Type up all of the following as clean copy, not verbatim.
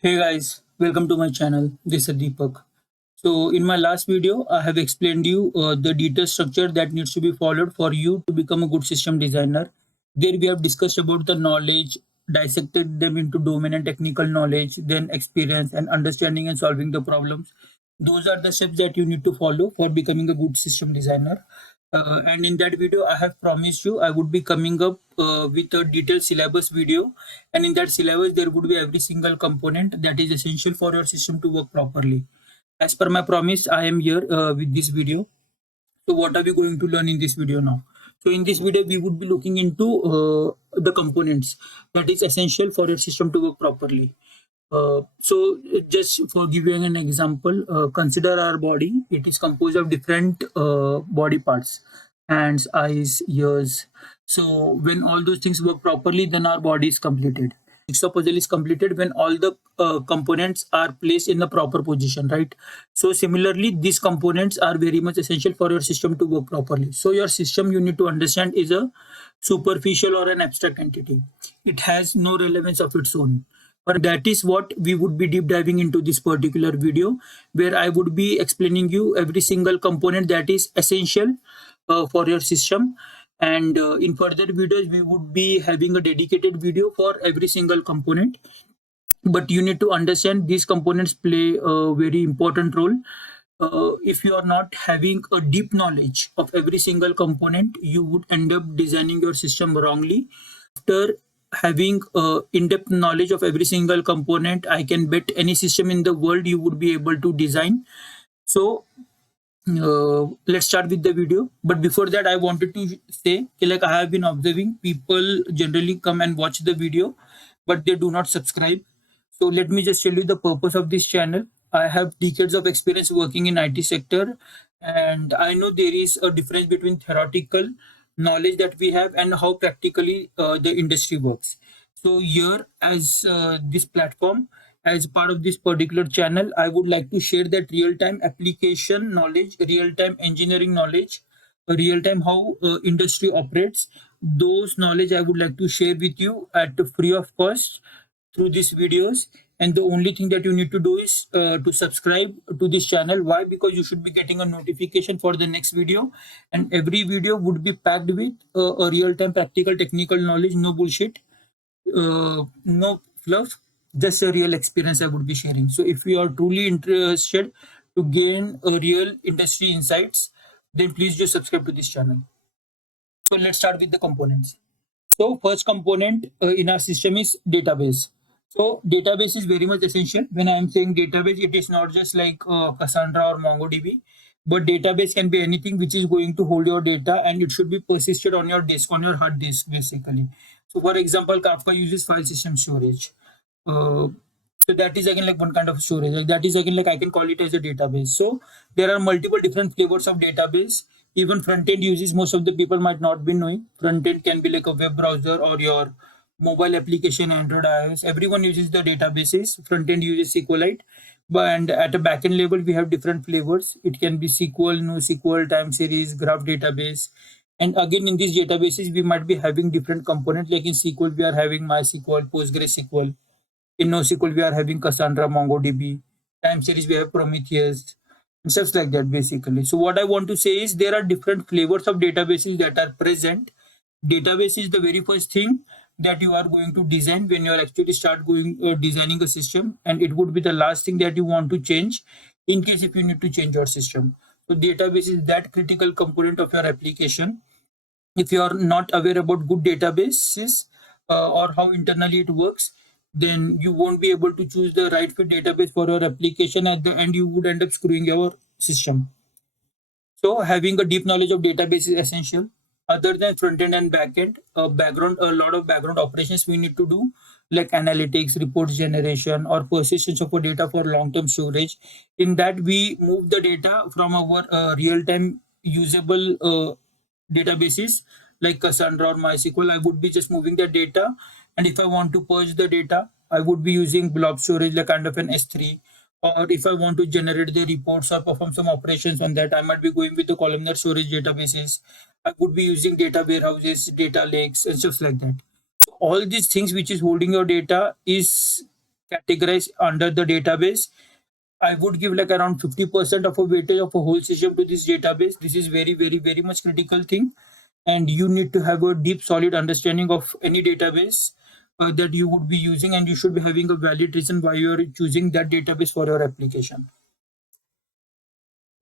Hey guys, welcome to my channel. This is Deepak. So in my last video, I have explained you the detailed structure that needs to be followed for you to become a good system designer. There we have discussed about the knowledge, dissected them into domain and technical knowledge, then experience and understanding and solving the problems. Those are the steps that you need to follow for becoming a good system designer. And in that video, I have promised you I would be coming up with a detailed syllabus video, and in that syllabus there would be every single component that is essential for your system to work properly. As per my promise, I am here with this video. So what are we going to learn in this video now? So in this video, we would be looking into the components that is essential for your system to work properly. Just for giving an example, consider our body. It is composed of different body parts: hands, eyes, ears. So when all those things work properly, then our body is completed. Jigsaw puzzle is completed when all the components are placed in the proper position, right? So similarly, these components are very much essential for your system to work properly. So your system, you need to understand, is a superficial or an abstract entity. It has no relevance of its own. But that is what we would be deep diving into this particular video, where I would be explaining you every single component that is essential for your system. And in further videos, we would be having a dedicated video for every single component. But you need to understand these components play a very important role. If you are not having a deep knowledge of every single component, you would end up designing your system wrongly. After having in-depth knowledge of every single component, I can bet any system in the world you would be able to design. So let's start with the video. But before that, I wanted to say, like, I have been observing people generally come and watch the video, but they do not subscribe. So let me just tell you the purpose of this channel. I have decades of experience working in IT sector, and I know there is a difference between theoretical knowledge that we have and how practically the industry works. So here, as this platform, as part of this particular channel, I would like to share that real-time application knowledge, real-time engineering knowledge, real-time how industry operates. Those knowledge I would like to share with you at free of cost through these videos. And the only thing that you need to do is to subscribe to this channel. Why? Because you should be getting a notification for the next video, and every video would be packed with a real-time practical technical knowledge. No bullshit, no fluff, just a real experience I would be sharing. So if you are truly interested to gain a real industry insights, then please just subscribe to this channel. So let's start with the components. So first component in our system is database. So database is very much essential. When I am saying database, it is not just like Cassandra or MongoDB, but database can be anything which is going to hold your data, and it should be persisted on your disk, on your hard disk, basically. So for example, Kafka uses file system storage. Uh, so that is again like one kind of storage. Like that is again like I can call it as a database. So there are multiple different flavors of database. Even front end uses, most of the people might not be knowing. Front end can be like a web browser or your mobile application, Android, iOS. Everyone uses the databases. Front end uses SQLite. But and at a backend level, we have different flavors. It can be SQL, NoSQL, time series, graph database. And again, in these databases, we might be having different components. Like in SQL, we are having MySQL, PostgreSQL. In NoSQL, we are having Cassandra, MongoDB. Time series, we have Prometheus, and stuff like that, basically. So what I want to say is there are different flavors of databases that are present. Database is the very first thing that you are going to design when you are actually start going designing a system, and it would be the last thing that you want to change in case if you need to change your system. So database is that critical component of your application. If you are not aware about good databases or how internally it works, then you won't be able to choose the right fit database for your application. At the end, you would end up screwing your system. So having a deep knowledge of database is essential. Other than front end and back end, a lot of background operations we need to do, like analytics, reports generation, or persistence of a data for long-term storage. In that, we move the data from our real-time usable databases like Cassandra or MySQL. I would be just moving the data, and if I want to purge the data, I would be using blob storage, like kind of an S3. Or if I want to generate the reports or perform some operations on that, I might be going with the columnar storage databases. I would be using data warehouses, data lakes, and stuff like that. So all these things which is holding your data is categorized under the database. I would give like around 50% of a weightage of a whole system to this database. This is very, very, very much critical thing. And you need to have a deep, solid understanding of any database that you would be using, and you should be having a valid reason why you are choosing that database for your application.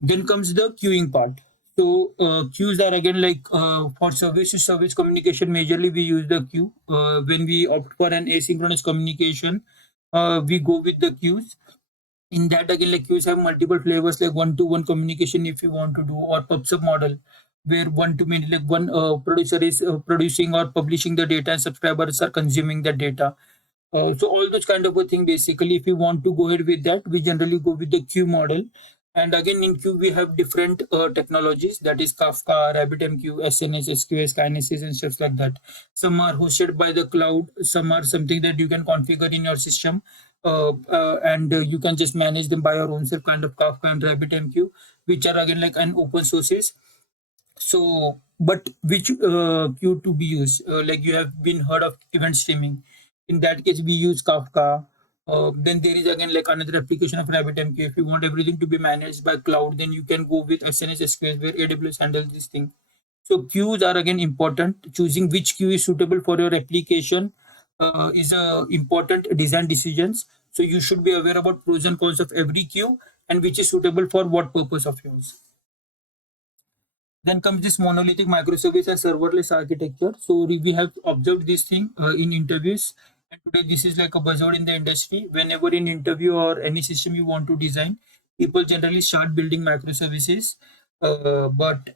Then comes the queuing part. So queues are again like for service to service communication. Majorly, we use the queue. When we opt for an asynchronous communication, we go with the queues. In that again, like queues have multiple flavors, like one-to-one communication if you want to do, or pub-sub model, where one to many, like one producer is producing or publishing the data, and subscribers are consuming the data. So all those kind of a thing, basically, if you want to go ahead with that, we generally go with the queue model. And again, in queue, we have different technologies, that is Kafka, RabbitMQ, SNS, SQS, Kinesis, and stuff like that. Some are hosted by the cloud, some are something that you can configure in your system, and you can just manage them by your own self, kind of Kafka and RabbitMQ, which are again like an open sources. So, but which queue to be used? Like you have been heard of event streaming. In that case, we use Kafka. Then there is again like another application of RabbitMQ. If you want everything to be managed by cloud, then you can go with SNS SQL, where AWS handles this thing. So queues are again important. Choosing which queue is suitable for your application is a important design decisions. So you should be aware about pros and cons of every queue, and which is suitable for what purpose of yours. Then comes this monolithic microservice and serverless architecture. So we have observed this thing in interviews. And today this is like a buzzword in the industry. Whenever in interview or any system you want to design, people generally start building microservices. But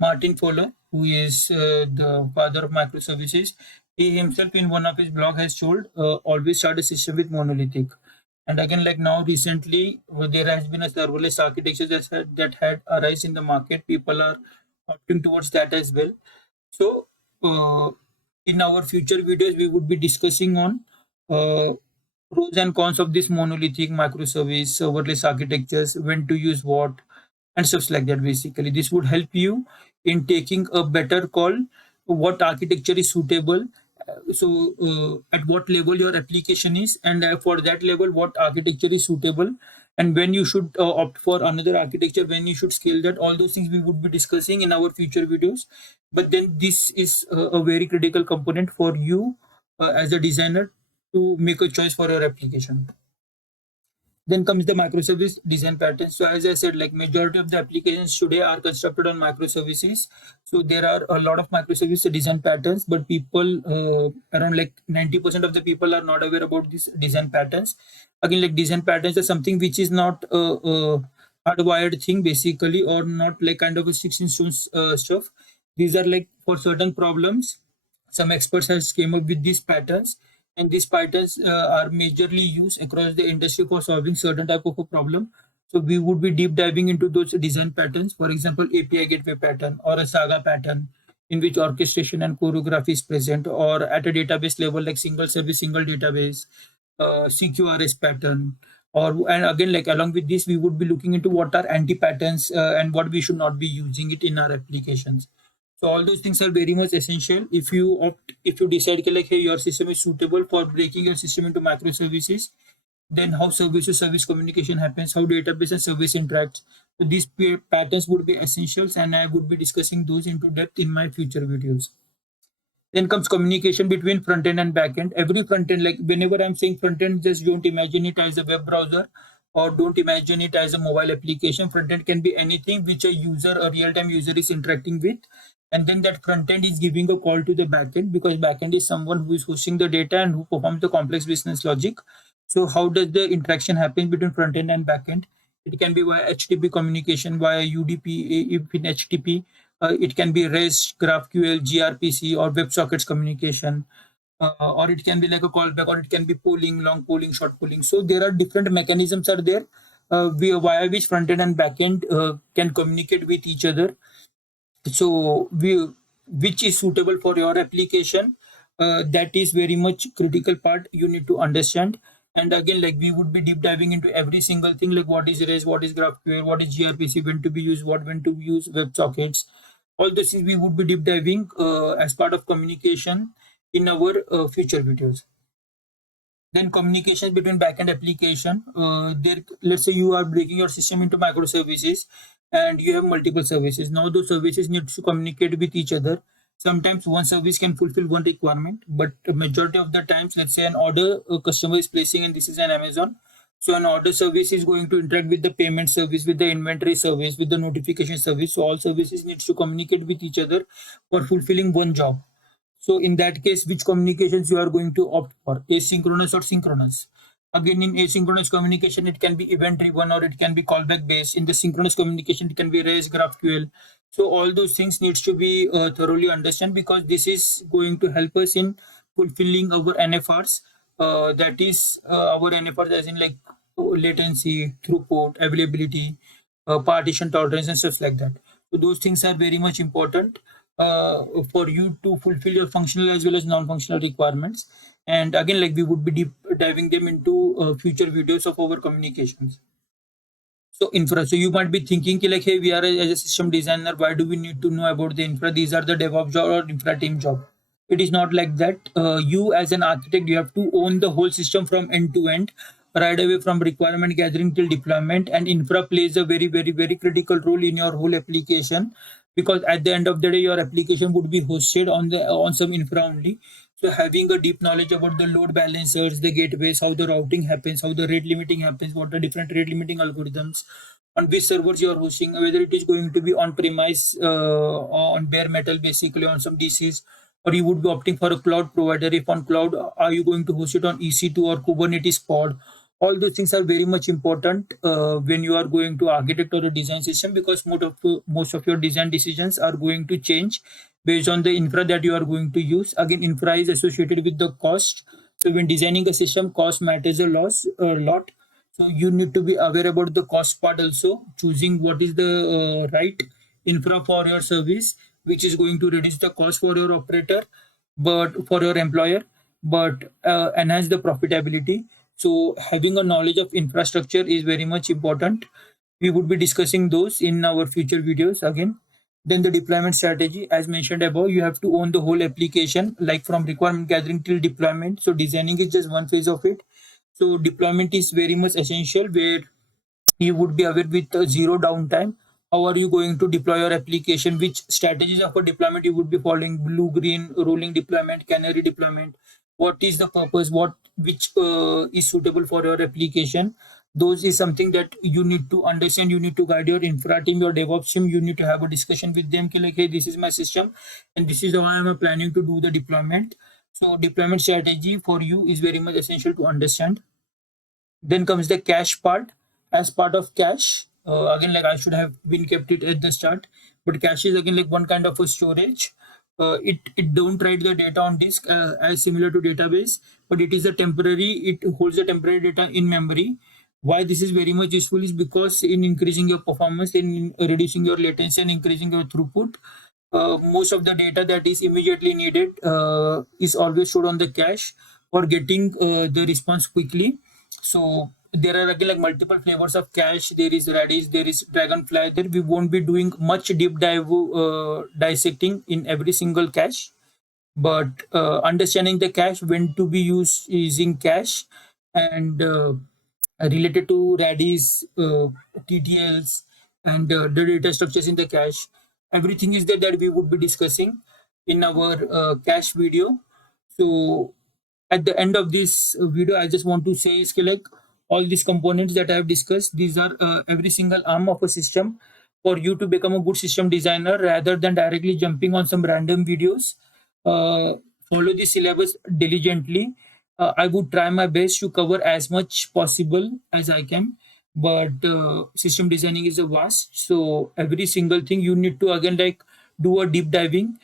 Martin Fowler, who is the father of microservices, he himself in one of his blog has told, always start a system with monolithic. And again, like now recently, there has been a serverless architecture that had arisen in the market. People are opting towards that as well. So, in our future videos, we would be discussing on uh, pros and cons of this monolithic microservice serverless architectures, when to use what, and stuff like that. Basically, this would help you in taking a better call what architecture is suitable. At what level your application is, and for that level, what architecture is suitable, and when you should opt for another architecture, when you should scale that. All those things we would be discussing in our future videos. But then this is a very critical component for you as a designer to make a choice for your application. Then comes the microservice design pattern. So as I said, like majority of the applications today are constructed on microservices. So there are a lot of microservice design patterns, but people around like 90% of the people are not aware about these design patterns. Again, like design patterns are something which is not a hardwired thing basically, or not like kind of a 16 stones stuff. These are like for certain problems. Some experts has came up with these patterns, and these patterns are majorly used across the industry for solving certain type of a problem. So we would be deep diving into those design patterns. For example, API gateway pattern or a Saga pattern, in which orchestration and choreography is present, or at a database level like single service, single database, CQRS pattern. Or and again, like along with this, we would be looking into what are anti patterns and what we should not be using it in our applications. So all those things are very much essential. If you decide कि like hey, your system is suitable for breaking your system into microservices, then how service to service communication happens, how database and service interacts. So these patterns would be essentials, and I would be discussing those into depth in my future videos. Then comes communication between front end and back end. Every front end, like whenever I'm saying front end, just don't imagine it as a web browser, or don't imagine it as a mobile application. Front end can be anything which a real-time user is interacting with. And then that front end is giving a call to the back end, because back end is someone who is hosting the data and who performs the complex business logic. So how does the interaction happen between front end and back end? It can be via HTTP communication, via UDP, if in HTTP, it can be REST, GraphQL, gRPC, or WebSockets communication, or it can be like a callback, or it can be polling, long polling, short polling. So there are different mechanisms are there via which front end and back end can communicate with each other. So which is suitable for your application, that is very much critical part you need to understand. And again, like we would be deep diving into every single thing, like what is REST, what is GraphQL, what is gRPC, when to be used, when to use WebSockets. All this is we would be deep diving as part of communication in our future videos. Then communication between backend application. There, let's say you are breaking your system into microservices, and you have multiple services. Now those services need to communicate with each other. Sometimes one service can fulfill one requirement, but the majority of the times, let's say an order a customer is placing, and this is an Amazon. So an order service is going to interact with the payment service, with the inventory service, with the notification service. So all services needs to communicate with each other for fulfilling one job. So in that case, which communications you are going to opt for, asynchronous or synchronous? Again, in asynchronous communication, it can be event driven or it can be callback based. In the synchronous communication, it can be REST, GraphQL. So all those things needs to be thoroughly understand, because this is going to help us in fulfilling our NFRs. That is our NFRs as in like latency, throughput, availability, partition tolerance, and stuff like that. So those things are very much important for you to fulfill your functional as well as non-functional requirements. And again, like we would be deep diving them into future videos of our communications. So infra. So you might be thinking ki like, hey, we are as a system designer, why do we need to know about the infra? These are the DevOps job or infra team job. It is not like that. You as an architect, you have to own the whole system from end to end, right away from requirement gathering till deployment. And infra plays a very, very, very critical role in your whole application, because at the end of the day, your application would be hosted on some infra only. So having a deep knowledge about the load balancers, the gateways, how the routing happens, how the rate limiting happens, what are different rate limiting algorithms, on which servers you are hosting, whether it is going to be on premise, on bare metal, basically on some DCs, or you would be opting for a cloud provider. If on cloud, are you going to host it on EC2 or Kubernetes pod? All those things are very much important when you are going to architect or a design system, because most of your design decisions are going to change based on the infra that you are going to use. Again, infra is associated with the cost. So when designing a system, cost matters a lot. So you need to be aware about the cost part also, choosing what is the right infra for your service, which is going to reduce the cost for your operator, but for your employer, but enhance the profitability. So having a knowledge of infrastructure is very much important. We would be discussing those in our future videos again. Then the deployment strategy, as mentioned above, you have to own the whole application, like from requirement gathering till deployment. So designing is just one phase of it. So deployment is very much essential, where you would be aware with zero downtime. How are you going to deploy your application? Which strategies of a deployment you would be following? Blue, green, rolling deployment, canary deployment. What is the purpose? Which is suitable for your application? Those is something that you need to understand. You need to guide your infra team, your DevOps team. You need to have a discussion with them. Like, hey, this is my system, and this is how I am planning to do the deployment. So deployment strategy for you is very much essential to understand. Then comes the cache part. As part of cache, again, like I should have been kept it at the start, but cache is again like one kind of a storage. It don't write the data on disk as similar to database, but it is a temporary. It holds the temporary data in memory. Why this is very much useful is because in increasing your performance, in reducing your latency, and increasing your throughput, most of the data that is immediately needed is always stored on the cache for getting the response quickly. So there are again like multiple flavors of cache. There is Redis, there is Dragonfly. There we won't be doing much deep dive dissecting in every single cache, but understanding the cache, when to be using cache, and related to Redis, TTLs, and the data structures in the cache. Everything is there that we would be discussing in our cache video. So at the end of this video, I just want to say is like all these components that I have discussed, these are every single arm of a system for you to become a good system designer, rather than directly jumping on some random videos. Follow the syllabus diligently. I would try my best to cover as much possible as I can, but system designing is a vast. So every single thing you need to again like do a deep diving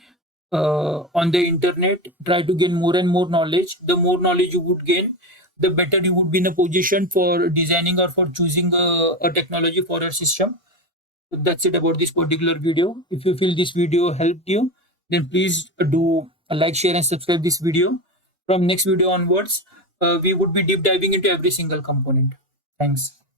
on the internet, try to gain more and more knowledge. The more knowledge you would gain, the better you would be in a position for designing or for choosing a technology for your system. So that's it about this particular video. If you feel this video helped you, then please do a like, share, and subscribe this video. From next video onwards, we would be deep diving into every single component. Thanks.